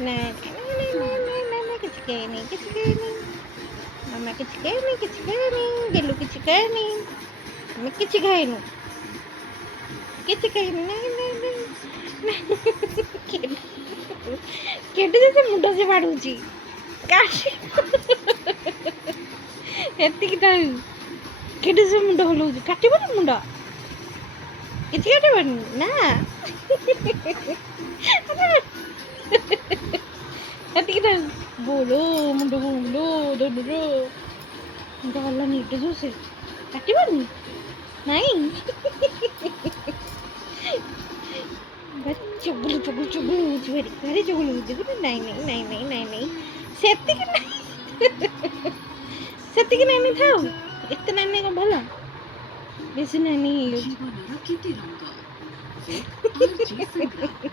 ନା କିଛି ଖାଇନି କିଛି ଖାଇନି ମାମା କିଛି ଖାଇନି ଗେଲୁ କିଛି ଖାଇନି ଆମେ କିଛି ଖାଇନୁ କିଛି ଖାଇନି କେଟେ ଯେ ମୁଣ୍ଡ ସେ ବାଡ଼ୁଛି କାଟି ଏତିକି ଥାଉ କେଟେ ସେ ମୁଣ୍ଡ ହଲଉଛି କାଟିବନି ମୁଣ୍ଡ କିଛି କାଟିବନି ନା ଏତିକି ଥାଉ ବୋଲୋ ମୁଣ୍ଡ ବୋଲୋ ଧନୁର ମୁଣ୍ଡ ହଲାନି ଏଟେ ଜୋରସେ କାଟିବନି ନାଇଁ ଚୁଗୁଲ ଚୁଗୁଲ ଚୁଗୁଲ ହଉଛି ଭାରି ଚୁଗୁଲ ହଉଛି ନାଇଁ ସେତିକି ନାଇଁ ସେତିକି ନାଇଁ ଥାଉ ଏତେ ନାଇଁ କଣ ଭଲ ବେଶୀ ନାଇଁ ହେଇଯାଉଛି ଜୀବନର କେତେ ରଙ୍ଗ ୱେବ୍ RG ସଂଗ୍ରାମ